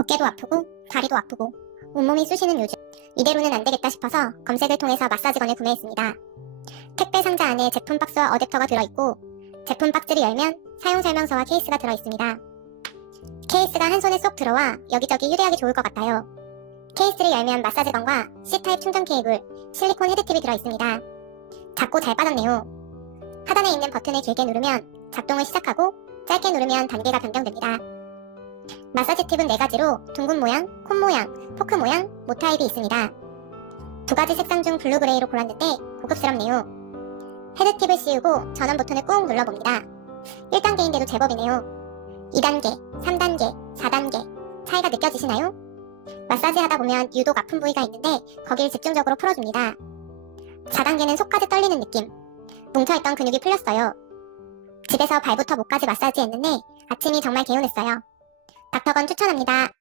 어깨도 아프고 다리도 아프고 온몸이 쑤시는 요즘 이대로는 안 되겠다 싶어서 검색을 통해서 마사지건을 구매했습니다. 택배 상자 안에 제품 박스와 어댑터가 들어있고 제품 박스를 열면 사용 설명서와 케이스가 들어있습니다. 케이스가 한 손에 쏙 들어와 여기저기 휴대하기 좋을 것 같아요. 케이스를 열면 마사지건과 C타입 충전 케이블, 실리콘 헤드팁이 들어있습니다. 작고 잘 빠졌네요. 하단에 있는 버튼을 길게 누르면 작동을 시작하고 짧게 누르면 단계가 변경됩니다. 마사지 팁은 4가지로 둥근 모양, 콘 모양, 포크 모양, 모 타입이 있습니다. 두 가지 색상 중 블루 그레이로 골랐는데 고급스럽네요. 헤드 팁을 씌우고 전원 버튼을 꾹 눌러봅니다. 1단계인데도 제법이네요. 2단계, 3단계, 4단계 차이가 느껴지시나요? 마사지 하다 보면 유독 아픈 부위가 있는데 거기를 집중적으로 풀어줍니다. 4단계는 속까지 떨리는 느낌. 뭉쳐있던 근육이 풀렸어요. 집에서 발부터 목까지 마사지 했는데 아침이 정말 개운했어요. 닥터건 추천합니다.